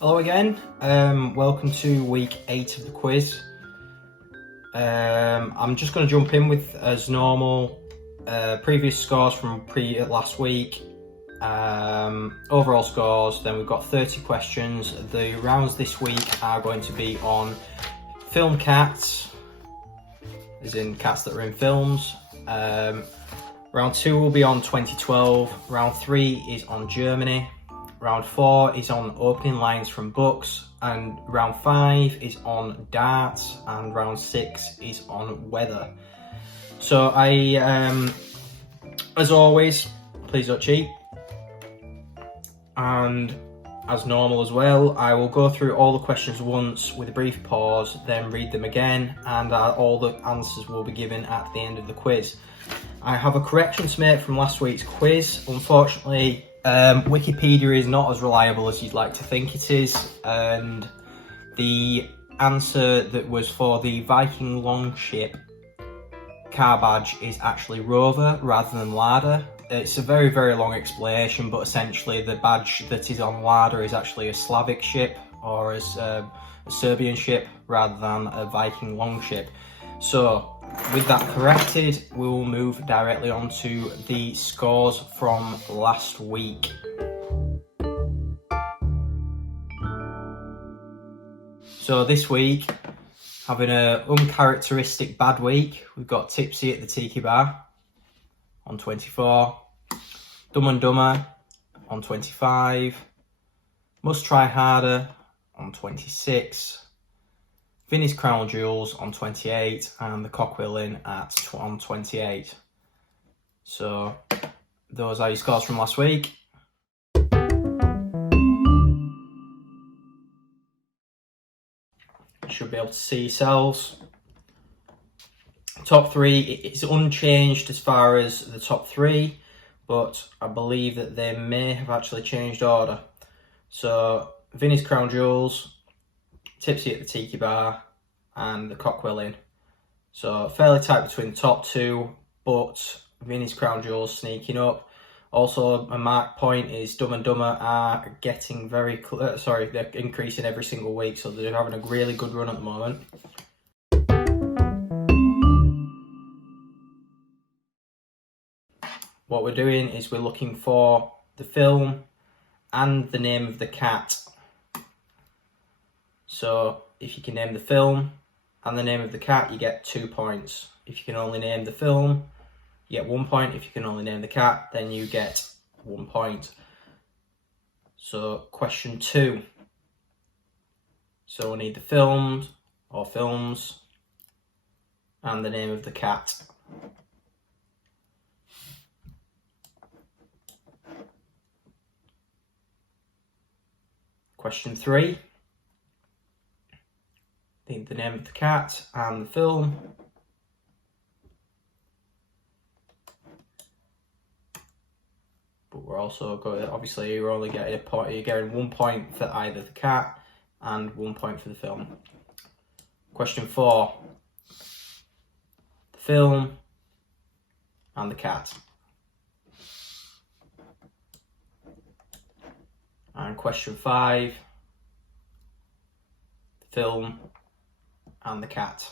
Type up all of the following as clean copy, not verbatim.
Hello again, welcome to week 8 of the quiz. I'm just going to jump in with, as normal, previous scores from last week, overall scores, then we've got 30 questions. The rounds this week are going to be on film cats, as in cats that are in films. Round 2 will be on 2012, round 3 is on Germany. Round 4 is on opening lines from books, and round 5 is on darts, and round 6 is on weather. So as always, please don't cheat. And as normal as well, I will go through all the questions once with a brief pause, then read them again, and all the answers will be given at the end of the quiz. I have a correction to make from last week's quiz. Unfortunately, Wikipedia is not as reliable as you'd like to think it is, and the answer that was for the Viking longship car badge is actually rover rather than larder. It's a very, very long explanation, but essentially the badge that is on larder is actually a Slavic ship, or a Serbian ship, rather than a Viking longship. So with that corrected, we will move directly on to the scores from last week. So this week, having an uncharacteristic bad week, we've got Tipsy at the Tiki Bar on 24, Dumb and Dumber on 25, Must Try Harder on 26, Vinnie's Crown Jewels on 28, and the Cockwheel Inn on 28. So those are your scores from last week. You should be able to see yourselves. Top 3 is unchanged as far as the top 3, but I believe that they may have actually changed order. So Vinnie's Crown Jewels, Tipsy at the Tiki Bar, and the Cockwheel Inn. So fairly tight between the top 2, but Vinnie's Crown Jewels sneaking up. Also, a mark point is Dumb and Dumber are getting they're increasing every single week, so they're having a really good run at the moment. What we're doing is we're looking for the film and the name of the cat. So if you can name the film and the name of the cat, you get 2 points. If you can only name the film, you get 1 point. If you can only name the cat, then you get 1 point. So question 2. So we need the film or films and the name of the cat. Question 3. Need the name of the cat and the film. But we're also going, obviously you're only getting a point, you're getting 1 point for either the cat and 1 point for the film. Question 4. The film and the cat. And question 5. The film and the cat.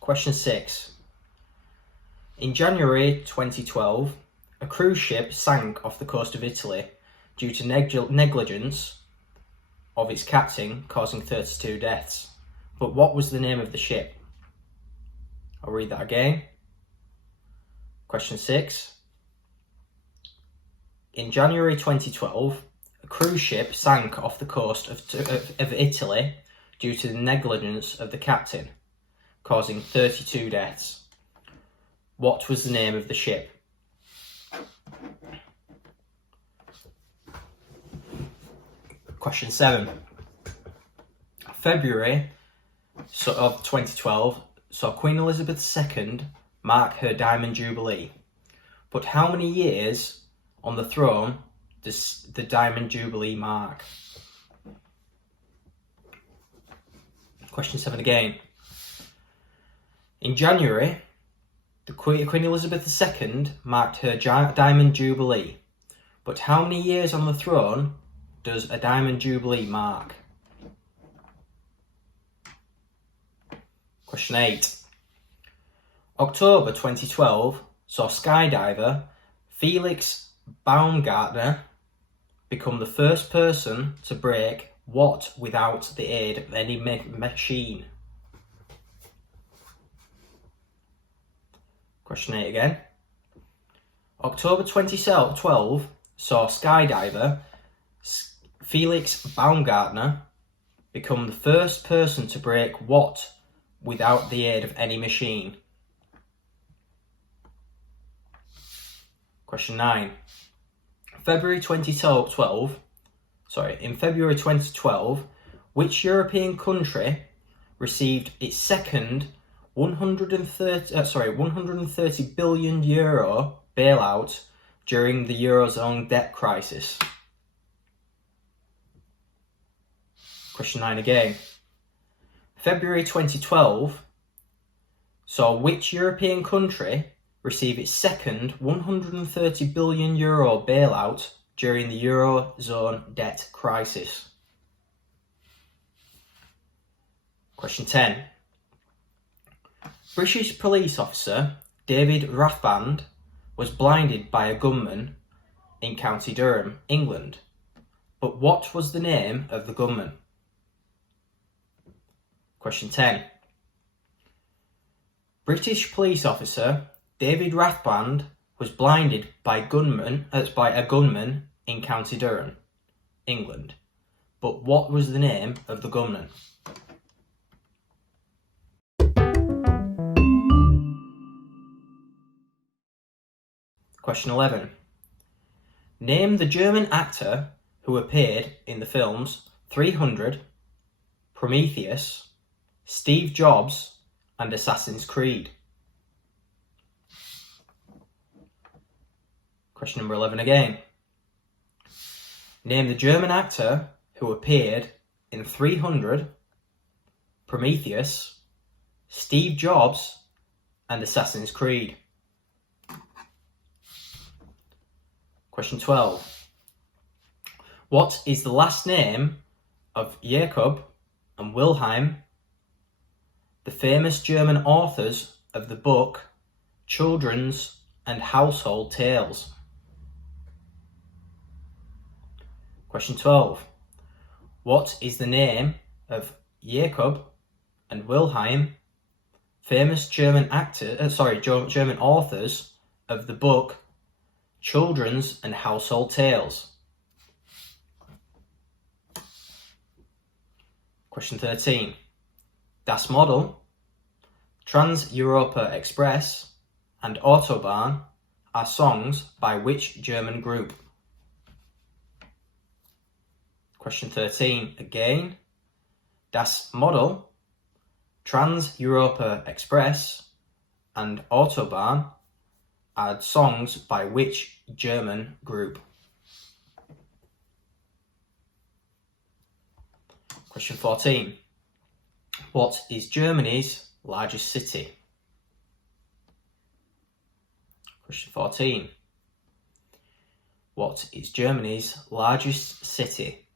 Question 6. In January 2012, a cruise ship sank off the coast of Italy due to negligence of its captain, causing 32 deaths. But what was the name of the ship? I'll read that again. Question 6. In January 2012, a cruise ship sank off the coast of Italy due to the negligence of the captain, causing 32 deaths. What was the name of the ship? Question 7. February of 2012 saw Queen Elizabeth II mark her Diamond Jubilee. But how many years on the throne does the Diamond Jubilee mark? Question 7 again. In January The Queen Elizabeth II marked her Diamond Jubilee, but how many years on the throne does a Diamond Jubilee mark? Question 8. October 2012 saw skydiver Felix Baumgartner become the first person to break what without the aid of any machine? Question 8 again. October 2012 saw skydiver Felix Baumgartner become the first person to break what without the aid of any machine? Question 9. In February 2012, which European country received its second 130 billion euro bailout during the Eurozone debt crisis? Question 9 again. February 2012 saw which European country receive its second 130 billion euro bailout during the Eurozone debt crisis? Question 10. British police officer David Rathband was blinded by a gunman in County Durham, England. But what was the name of the gunman? Question 10. British police officer David Rathband was blinded by a gunman in County Durham, England. But what was the name of the gunman? Question 11. Name the German actor who appeared in the films 300, Prometheus, Steve Jobs, and Assassin's Creed. Question number 11 again. Name the German actor who appeared in 300, Prometheus, Steve Jobs, and Assassin's Creed. Question 12. What is the last name of Jakob and Wilhelm, the famous German authors of the book Children's and Household Tales? Question 12. What is the name of Jakob and Wilhelm, famous German authors of the book Children's and Household Tales? Question 13. Das Model, Trans-Europa Express, and Autobahn are songs by which German group? Question 13 again. Das Model, Trans-Europa Express, and Autobahn are songs by which German group? Question 14. What is Germany's largest city? Question 14. What is Germany's largest city?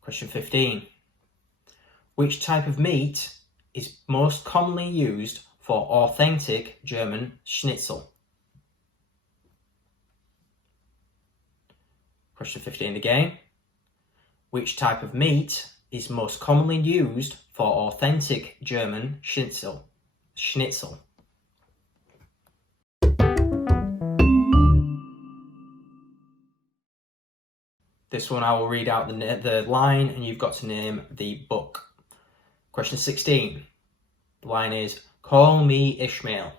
Question 15. Which type of meat is most commonly used for authentic German schnitzel? Question 15 again. Which type of meat is most commonly used for authentic German schnitzel? This one I will read out the line and you've got to name the book. Question 16. The line is, call me Ishmael.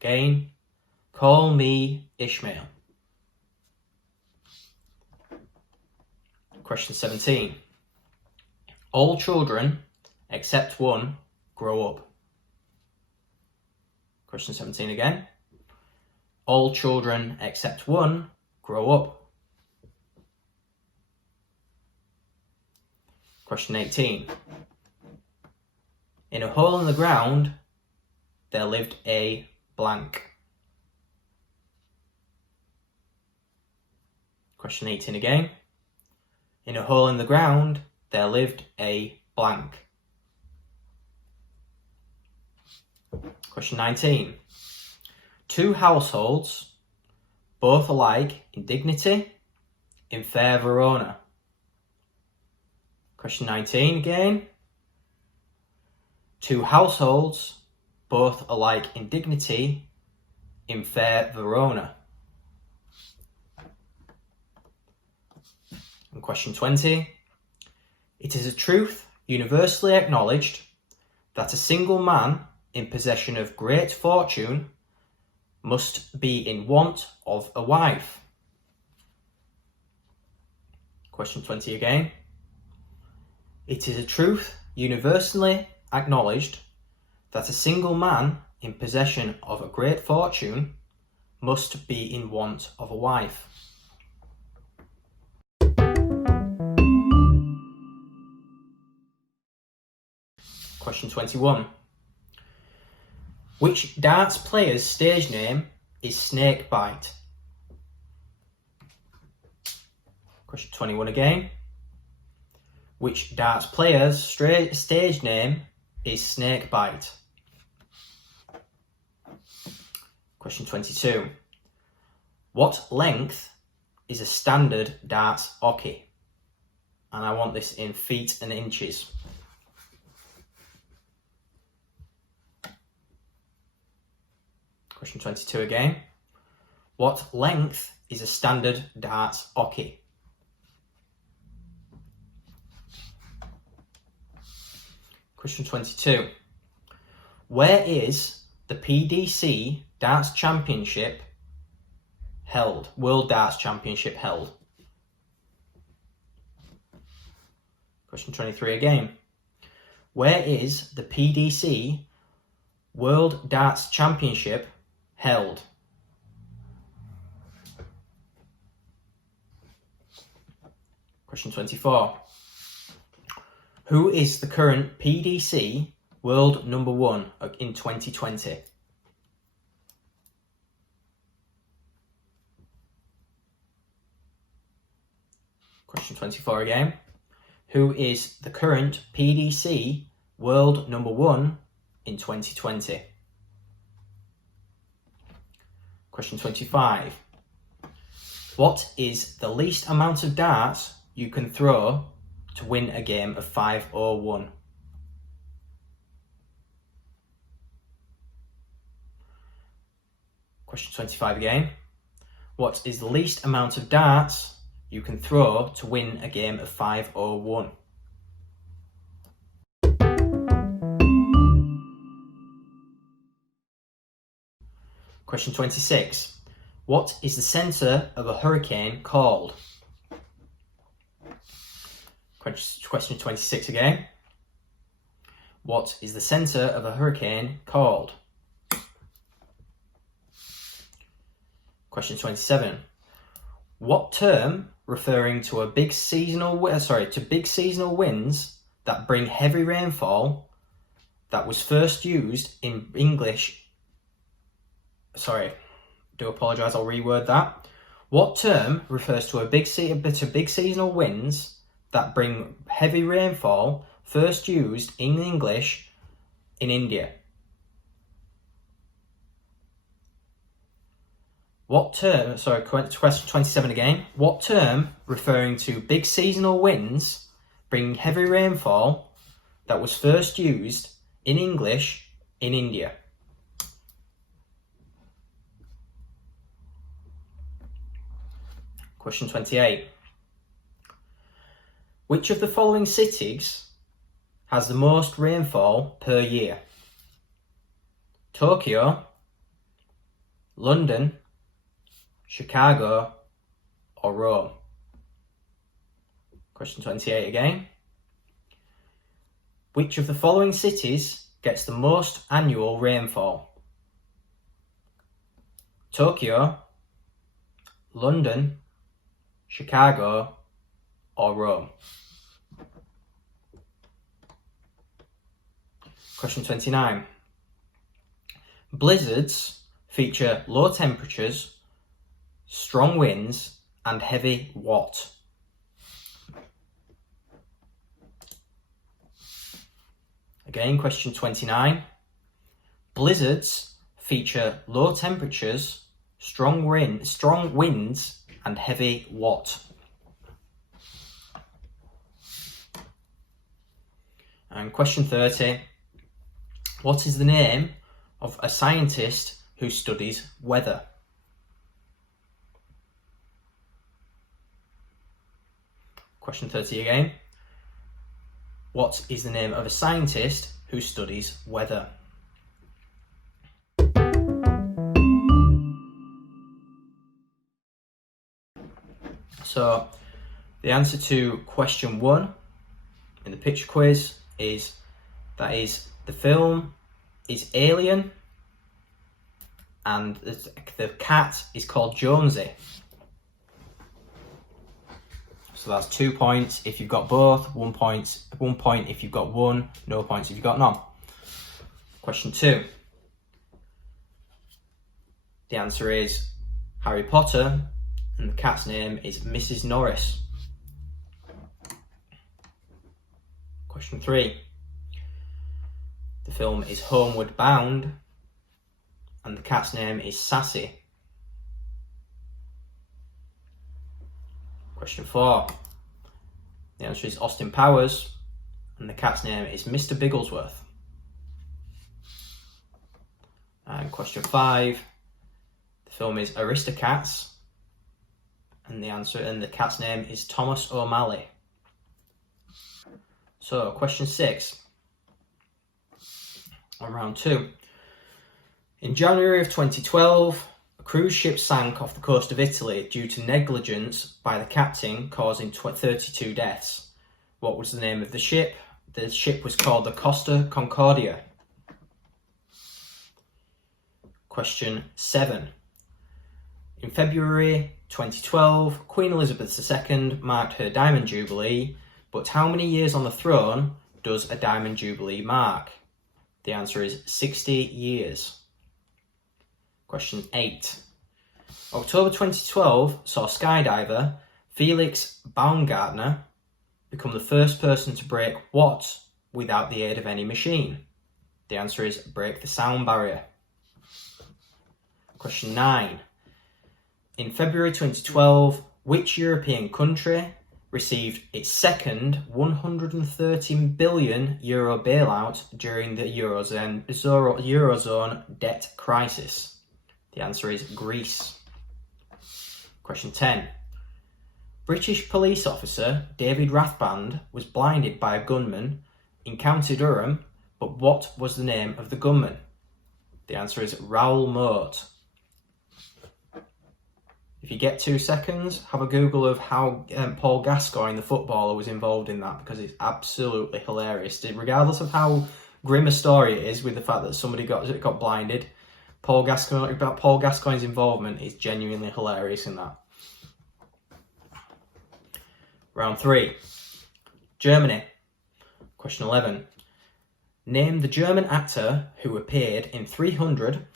Again, call me Ishmael. Question 17. All children, except one, grow up. Question 17 again. All children, except one, grow up. Question 18. In a hole in the ground, there lived a blank. Question 18 again. In a hole in the ground, there lived a blank. Question 19. Two households, both alike in dignity, in fair Verona. Question 19 again. Two households, both alike in dignity, in fair Verona. And question 20. It is a truth universally acknowledged that a single man in possession of great fortune must be in want of a wife. Question 20 again. It is a truth universally acknowledged that a single man in possession of a great fortune must be in want of a wife. Question 21. Which darts player's stage name is Snakebite? Question 21 again. Which darts player's stage name is Snakebite? Question 22. What length is a standard darts oche? And I want this in feet and inches. Question 22 again. What length is a standard darts oche? Question 22. Where is the PDC Darts Championship held? World Darts Championship held? Question 23 again. Where is the PDC World Darts Championship held? Question 24. Who is the current PDC world number 1 in 2020? Question 24 again. Who is the current PDC world number 1 in 2020? Question 25. What is the least amount of darts you can throw to win a game of 5-1? Question 25 again. What is the least amount of darts you can throw to win a game of 5-1? Question 26. What is the centre of a hurricane called? Question 26 again. What is the centre of a hurricane called? Question 27. What term referring to big seasonal winds that bring heavy rainfall that was first used in English? Sorry, do apologise, I'll reword that. What term refers to big seasonal winds that bring heavy rainfall first used in English in India? Question 27 again. What term referring to big seasonal winds bring heavy rainfall that was first used in English in India? Question 28. Which of the following cities has the most rainfall per year? Tokyo, London, Chicago, or Rome? Question 28 again. Which of the following cities gets the most annual rainfall? Tokyo, London, Chicago, or Rome? Question 29. Blizzards feature low temperatures, strong winds, and heavy what? Again, question 29. Blizzards feature low temperatures, strong winds, and heavy what? And question 30. What is the name of a scientist who studies weather? Question 30 again. What is the name of a scientist who studies weather? So the answer to question 1 in the picture quiz is the film is Alien and the cat is called Jonesy. So that's 2 points if you've got both, 1 point if you've got one, no points if you've got none. Question 2. The answer is Harry Potter and the cat's name is Mrs. Norris. Question 3. The film is Homeward Bound and the cat's name is Sassy. Question 4. The answer is Austin Powers and the cat's name is Mr. Bigglesworth. And question 5. The film is Aristocats and the cat's name is Thomas O'Malley. So question 6 on round 2. In January of 2012, a cruise ship sank off the coast of Italy due to negligence by the captain, causing 32 deaths. What was the name of the ship? The ship was called the Costa Concordia. Question 7. In February 2012, Queen Elizabeth II marked her Diamond Jubilee, but how many years on the throne does a Diamond Jubilee mark? The answer is 60 years. Question 8. October 2012 saw skydiver Felix Baumgartner become the first person to break what without the aid of any machine? The answer is break the sound barrier. Question 9. In February 2012, which European country received its second €113 billion bailout during the Eurozone debt crisis? The answer is Greece. Question 10. British police officer David Rathband was blinded by a gunman in County Durham, but what was the name of the gunman? The answer is Raoul Moat. If you get 2 seconds, have a Google of how Paul Gascoigne, the footballer, was involved in that, because it's absolutely hilarious. Regardless of how grim a story it is with the fact that somebody got blinded, Paul Gascoigne's involvement is genuinely hilarious in that. Round 3. Germany. Question 11. Name the German actor who appeared in 300,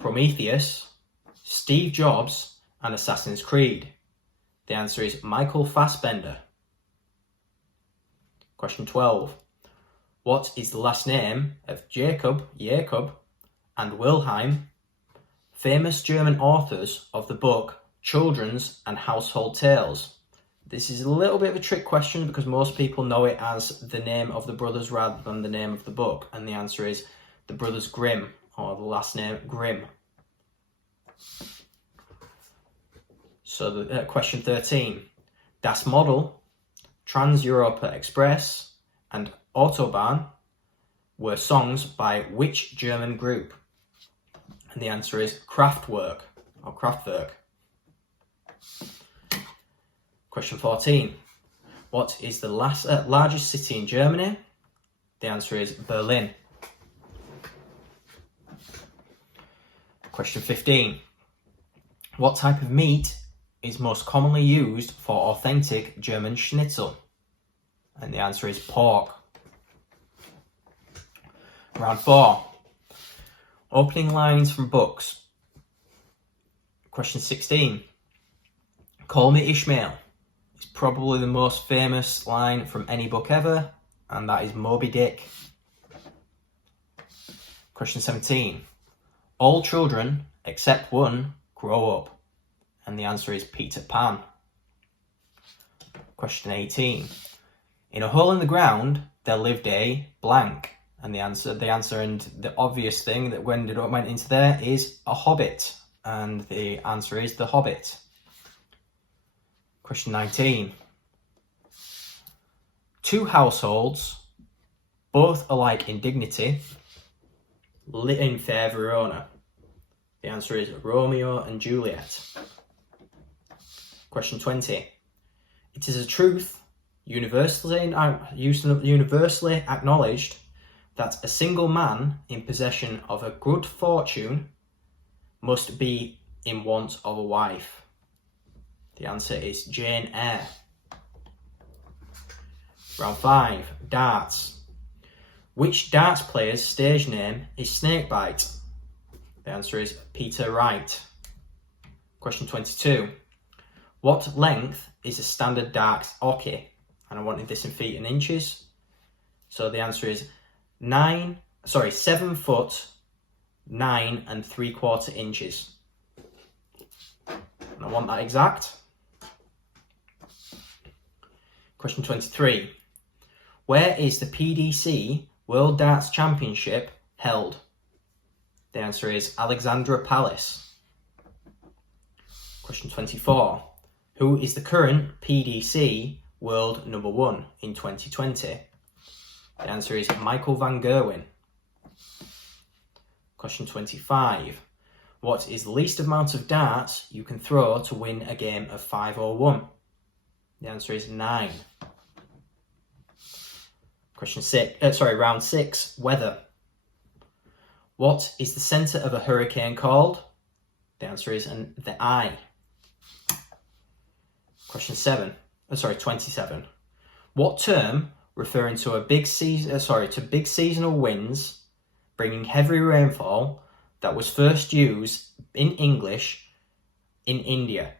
Prometheus, Steve Jobs, and Assassin's Creed. The answer is Michael Fassbender. Question 12. What is the last name of Jacob, and Wilhelm, famous German authors of the book Children's and Household Tales? This is a little bit of a trick question because most people know it as the name of the brothers rather than the name of the book, and the answer is the Brothers Grimm, or the last name Grimm. So question 13. Das Model, Trans-Europa Express, and Autobahn were songs by which German group? And the answer is Kraftwerk, or Kraftwerk. Question 14. What is the largest city in Germany? The answer is Berlin. Question 15. What type of meat is most commonly used for authentic German schnitzel? And the answer is pork. Round 4. Opening lines from books. Question 16. Call me Ishmael. It's probably the most famous line from any book ever, and that is Moby Dick. Question 17. All children, except one, grow up. And the answer is Peter Pan. Question 18. In a hole in the ground, there lived a blank. And the answer and the obvious thing that went into there is a hobbit. And the answer is The Hobbit. Question 19. Two households, both alike in dignity, lit in fair Verona. The answer is Romeo and Juliet. Question 20. It is a truth universally acknowledged that a single man in possession of a good fortune must be in want of a wife. The answer is Jane Eyre. Round 5. Darts. Which darts player's stage name is Snakebite? The answer is Peter Wright. Question 22. What length is a standard darts hockey? And I wanted this in feet and inches. So the answer is 7 foot 9 3/4 inches. And I want that exact. Question 23. Where is the PDC World Darts Championship held? The answer is Alexandra Palace. Question 24. Who is the current PDC World number 1 in 2020? The answer is Michael van Gerwen. Question 25. What is the least amount of darts you can throw to win a game of 501? The answer is 9. Round 6. Weather. What is the centre of a hurricane called? The answer is the eye. Question 27. What term referring to big seasonal winds bringing heavy rainfall that was first used in English in India?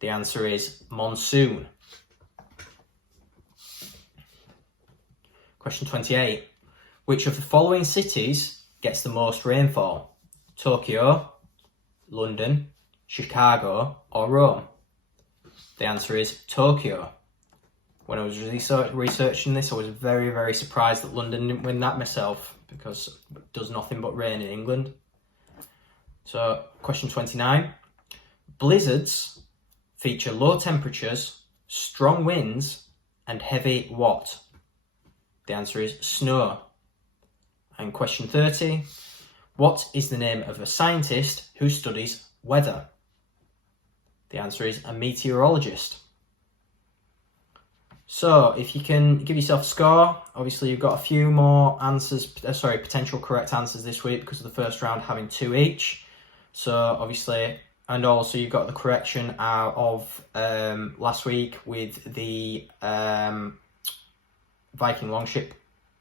The answer is monsoon. Question 28. Which of the following cities gets the most rainfall? Tokyo, London, Chicago, or Rome? The answer is Tokyo. When I was researching this, I was very, very surprised that London didn't win that myself, because it does nothing but rain in England. So, question 29. Blizzards feature low temperatures, strong winds, and heavy what? The answer is snow. And question 30. What is the name of a scientist who studies weather? The answer is a meteorologist. So, if you can give yourself a score, obviously you've got a few more potential correct answers this week because of the first round having 2 each. So, obviously, and also you've got the correction out of last week with the Viking longship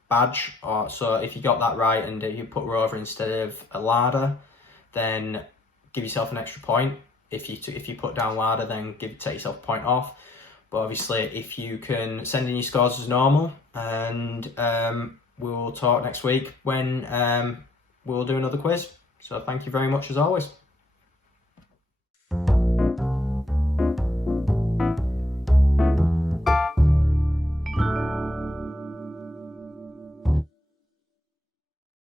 badge. So, if you got that right and you put rover instead of a larder, then give yourself an extra point. If you put down larder, then take yourself a point off. But obviously, if you can send in your scores as normal, and we'll talk next week when we'll do another quiz. So thank you very much as always.